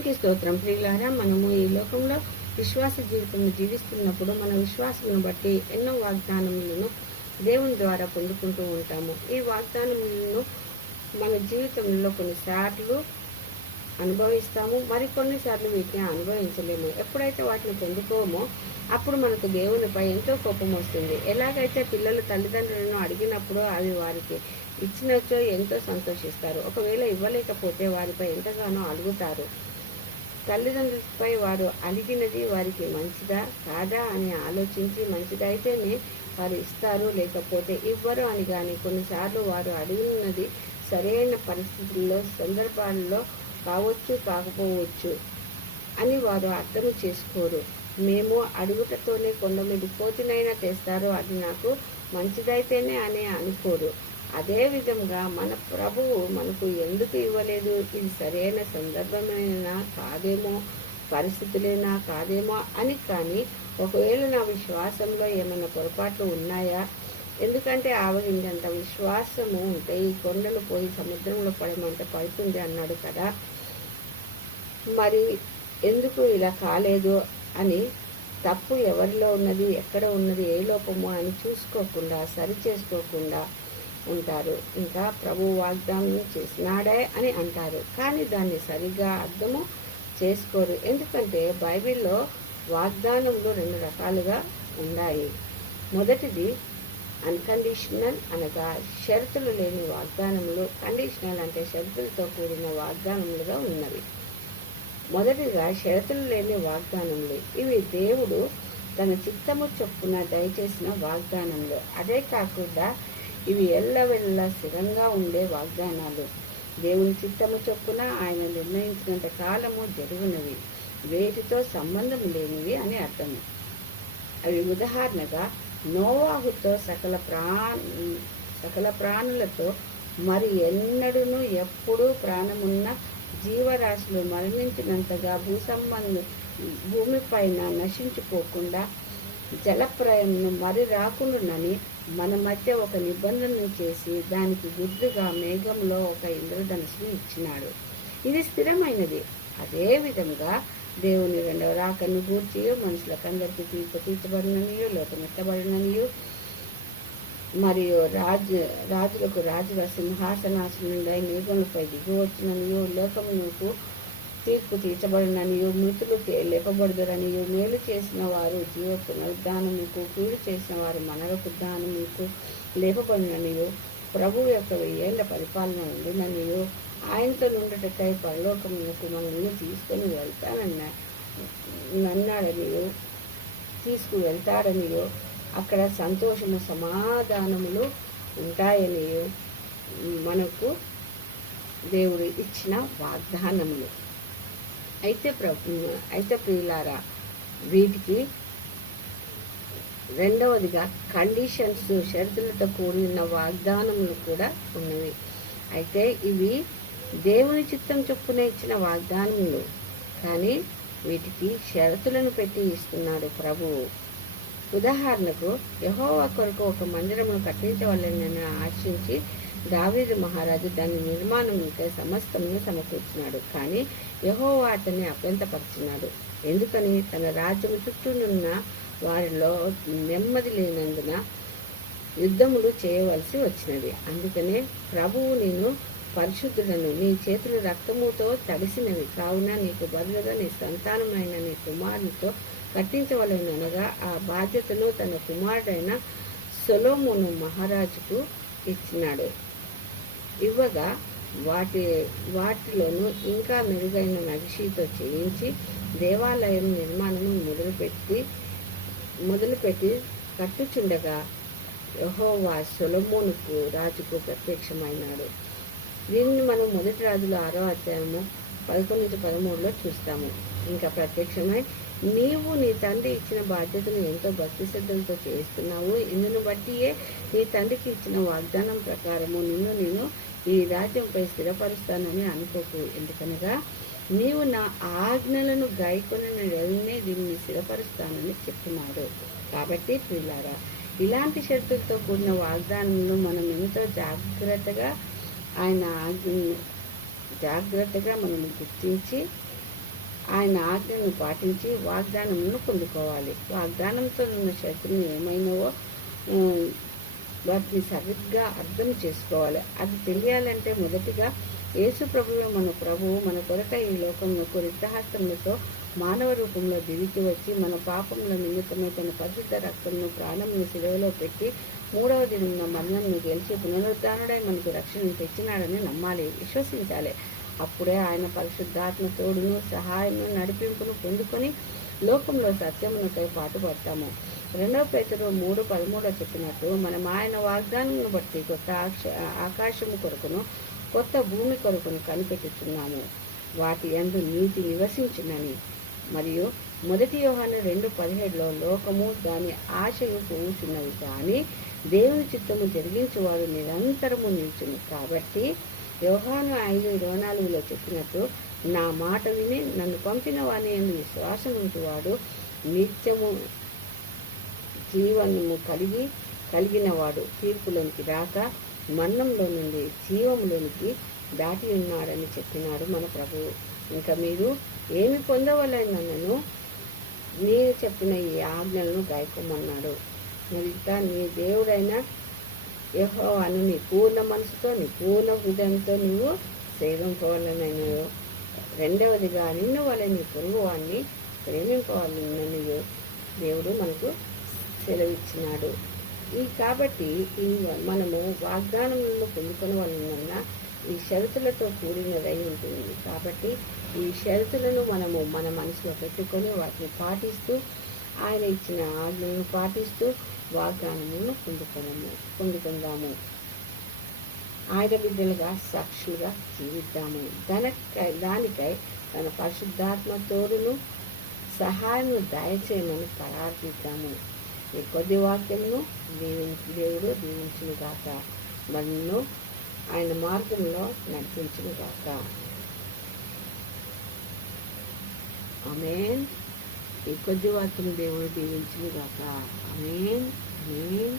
దేవునికి స్తోత్రం. ప్రియులారా, మనము ఈ లోకంలో విశ్వాస జీవితం జీవిస్తున్నప్పుడు మన విశ్వాసమును బట్టి ఎన్నో వాగ్దానములను దేవుని ద్వారా పొందుకుంటూ ఉంటాము. ఈ వాగ్దానములను మన జీవితంలో కొన్నిసార్లు అనుభవిస్తాము, మరికొన్నిసార్లు వీటిని అనుభవించలేము. ఎప్పుడైతే వాటిని పొందుకోమో అప్పుడు మనకు దేవునిపై ఎంతో కోపం వస్తుంది. ఎలాగైతే పిల్లలు తల్లిదండ్రులను అడిగినప్పుడు అవి వారికి ఇచ్చినచో ఎంతో సంతోషిస్తారు. ఒకవేళ ఇవ్వలేకపోతే వారిపై ఎంతగానో అడుగుతారు. తల్లిదండ్రులపై వారు అడిగినది వారికి మంచిదా కాదా అని ఆలోచించి మంచిదైతేనే వారు ఇస్తారు, లేకపోతే ఇవ్వరు అని. కానీ కొన్నిసార్లు వారు అడిగినది సరైన పరిస్థితుల్లో సందర్భాల్లో కావచ్చు కాకపోవచ్చు అని వారు అర్థం చేసుకోరు. మేము అడుగుటతోనే కొండ మీద కోతినైనా తెస్తారు, అది నాకు మంచిదైతేనే అని అనుకోరు. అదే విధంగా మన ప్రభువు మనకు ఎందుకు ఇవ్వలేదు, ఇది సరైన సందర్భమైనా కాదేమో, పరిస్థితులేనా కాదేమో అని. కానీ ఒకవేళ నా విశ్వాసంలో ఏమైనా పొరపాట్లు ఉన్నాయా, ఎందుకంటే ఆవగింజంత విశ్వాసము ఉంటే ఈ కొండలు పోయి సముద్రంలో పడమంటే పడుతుంది అన్నాడు కదా, మరి ఎందుకు ఇలా కాలేదు అని తప్పు ఎవరిలో ఉన్నది, ఎక్కడ ఉన్నది, ఏ లోపము అని చూసుకోకుండా సరి చేసుకోకుండా ఉంటారు. ఇంకా ప్రభు వాగ్దానం చేసినాడే అని అంటారు, కానీ దాన్ని సరిగా అర్థము చేసుకోరు. ఎందుకంటే బైబిల్లో వాగ్దానములు 2 రకాలుగా ఉన్నాయి. మొదటిది అన్కండిషనల్, అనగా షరతులు లేని వాగ్దానములు. కండిషనల్ అంటే షరతులతో కూడిన వాగ్దానములుగా ఉన్నవి. మొదటిగా షరతులు లేని వాగ్దానములు. ఇవి దేవుడు తన చిత్తము చొప్పున దయచేసిన వాగ్దానములు. అదే కాకుండా ఇవి ఎల్లవెల్లా స్థిరంగా ఉండే వాగ్దానాలు. దేవుని చిత్తము చొప్పున ఆయన నిర్ణయించినంత కాలము జరుగునవి, వేటితో సంబంధం లేనివి అని అర్థము. అవి ఉదాహరణగా నోవాహుతో సకల ప్రాణులతో, మరి ఎన్నడూను ఎప్పుడూ ప్రాణమున్న జీవరాశులు మరణించినంతగా భూమిపైన నశించుకోకుండా జలప్రయమును మరి రాకుండానని మన మధ్య ఒక నిబంధనను చేసి దానికి గుర్తుగా మేఘంలో ఒక ఇంద్రధనుసును ఇచ్చినాడు. ఇది స్థిరమైనది. అదే విధంగా దేవుని 2వ రాకను గూర్చి మనుషులకందరికీ తీర్పు తీర్చబడిననియు, లోకమెత్తబడిననియు, మరియు రాజులకు రాజుల సింహాసనాసనుడై మేఘములపై దిగివచ్చుననియు, లోకమునకు తీర్పు తీర్చబడిననియు, మృతులు లేపబడుదరనియు, మేలు చేసిన వారు జీవ పునరుద్ధానముకు, కీడు చేసిన వారు పునరుద్ధానముకు లేపబడిననియు, ప్రభు యొక్క 1000 ఏళ్ల పరిపాలన ఉండిననియు, ఆయనతో నుండుటకై పరలోకమునకు మనల్ని తీసుకువెళ్తాడనియో, అక్కడ సంతోషము సమాధానములు ఉంటాయనియో మనకు దేవుడు ఇచ్చిన వాగ్దానములు. అయితే ప్రియులారా, వీటికి రెండవదిగా కండిషన్స్, షరతులతో కూడిన వాగ్దానములు కూడా ఉన్నవి. అయితే ఇవి దేవుని చిత్తం చొప్పున ఇచ్చిన వాగ్దానములు, కానీ వీటికి షరతులను పెట్టి ఇస్తున్నాడు ప్రభువు. ఉదాహరణకు, యెహోవా కొరకు ఒక మందిరమును కట్టించవలెనని ఆశించి దావీదు మహారాజు దాని నిర్మాణముకై సమస్తమును సమకూర్చినాడు. కానీ యెహోవా అతన్ని అభ్యంతరపరిచినాడు. ఎందుకని? తన రాజ్యము చుట్టూనున్న వారిలో నెమ్మది లేనందున యుద్ధములు చేయవలసి వచ్చినది. అందుకనే ప్రభువు, నేను పరిశుద్ధుడను, నీ చేతులు రక్తముతో తడిసినవి, కావున నీకు బదులుగా నీ సంతానమైన నీ కుమారునితో కట్టించవలెననగా ఆ బాధ్యతను తన కుమారుడైన సొలొమోను మహారాజుకు ఇచ్చినాడు. ఇవ్వగా వాటిలోనూ ఇంకా మెరుగైన నగిషీతో చేయించి దేవాలయం నిర్మాణము మొదలుపెట్టి కట్టుచుండగా యెహోవా సొలొమోనుకు రాజుకు ప్రత్యక్షమైనాడు. దీనిని మనం 1 రాజుల 6వ అధ్యాయము 11-13లో చూస్తాము. ఇంకా ప్రత్యక్షమై, నీవు నీ తండ్రి ఇచ్చిన బాధ్యతను ఎంతో భక్తి శ్రద్ధలతో చేస్తున్నావు, ఇందును బట్టియే నీ తండ్రికి ఇచ్చిన వాగ్దానం ప్రకారము నేను ఈ రాజ్యంపై స్థిరపరుస్తానని అనుకోకు. ఎందుకనగా నీవు నా ఆజ్ఞలను గైకొననే దీన్ని స్థిరపరుస్తానని చెప్తున్నాడు. కాబట్టి ప్రియులారా, ఇలాంటి షరతులతో కూడిన వాగ్దానంలో మనం ఎంతో జాగ్రత్తగా మనం గుర్తించి ఆయన ఆజ్ఞను పాటించి వాగ్దానమును పొందుకోవాలి. వాగ్దానంతో ఉన్న శక్తులు ఏమైనావో వాటిని సరిగ్గా అర్థం చేసుకోవాలి. అది తెలియాలంటే మొదటిగా యేసు ప్రభువే మన ప్రభువు మన కొరట ఈ లోకంలో రిక్తహస్తములతో మానవ రూపంలో దివికి వచ్చి మన పాపముల నిమిత్తమై తన పరిశుద్ధ రక్తమును ప్రాణమును శిలువలో పెట్టి 3వ దినమున మరణంను గెలిచి పునరుద్ధానుడై మనకు రక్షణ తెచ్చినాడని నమ్మాలి, విశ్వసించాలి. అప్పుడే ఆయన పరిశుద్ధాత్మ తోడును సహాయమును నడిపింపును పొందుకొని లోకంలో సత్యమునకై పాటుపడతాము. 2 పేతురు 3:13 చెప్పినట్టు మనం ఆయన వాగ్దానమును బట్టి కొత్త ఆకాశము కొరకును కొత్త భూమి కొరకును కనిపెట్టుచున్నాము, వాటి యందు నీతి నివసించునని. మరియు 1 యోహాను 2:17 లోకము దాని ఆశయు పోవుచున్నవి, కానీ దేవుని చిత్తము జరిగించువాడు నిరంతరము నిల్చును. కాబట్టి యోహాను 5:24 చెప్పినట్టు నా మాట విని నన్ను పంపిన వాని యందు విశ్వాసం ఉంచువాడు నిత్యము జీవనము కలిగినవాడు తీర్పులోనికి రాక మరణంలో నుండి జీవములోనికి దాటి ఉన్నాడని చెప్పినాడు మన ప్రభువు. ఇంకా మీరు ఏమి పొందవలనను నేను చెప్పిన ఈ ఆజ్ఞలను గాయకోమన్నాడు. ఇంకా నీ దేవుడైన యెహోవాను నీ పూర్ణ మనసుతో నీ పూర్ణ హృదయంతో నువ్వు సేవింపవాలనను. 2వదిగా నిన్ను వలె నీ పొరుగు వాడిని ప్రేమింపవాలనని దేవుడు మనకు సెలవిచ్చినాడు. కాబట్టి మనము వాగ్దానములను పొందుకునే వాళ్ళ ఈ షరతులతో కూడినదై ఉంటుంది. కాబట్టి ఈ షరతులను మనము మన మనసులో పెట్టుకొని వాటిని పాటిస్తూ ఆయన ఇచ్చిన ఆజ్ఞలను పాటిస్తూ వాగ్దానములను పొందుకుందాము. ఆయన బిడ్డలుగా సాక్షులుగా జీవిద్దాము. దానికై తన పరిశుద్ధాత్మ తోడును సహాయము దయచేయమని ప్రార్థిద్దాము. ఈ కొద్ది వాక్యమును దేవుడు దీవించునుగాక, మనను ఆయన మార్గంలో నడిపించునుగాక. ఆమేన్. ఈ కొద్ది వాక్యం దేవుడు దీవించునుగాక. ఆమేన్. ఆమేన్.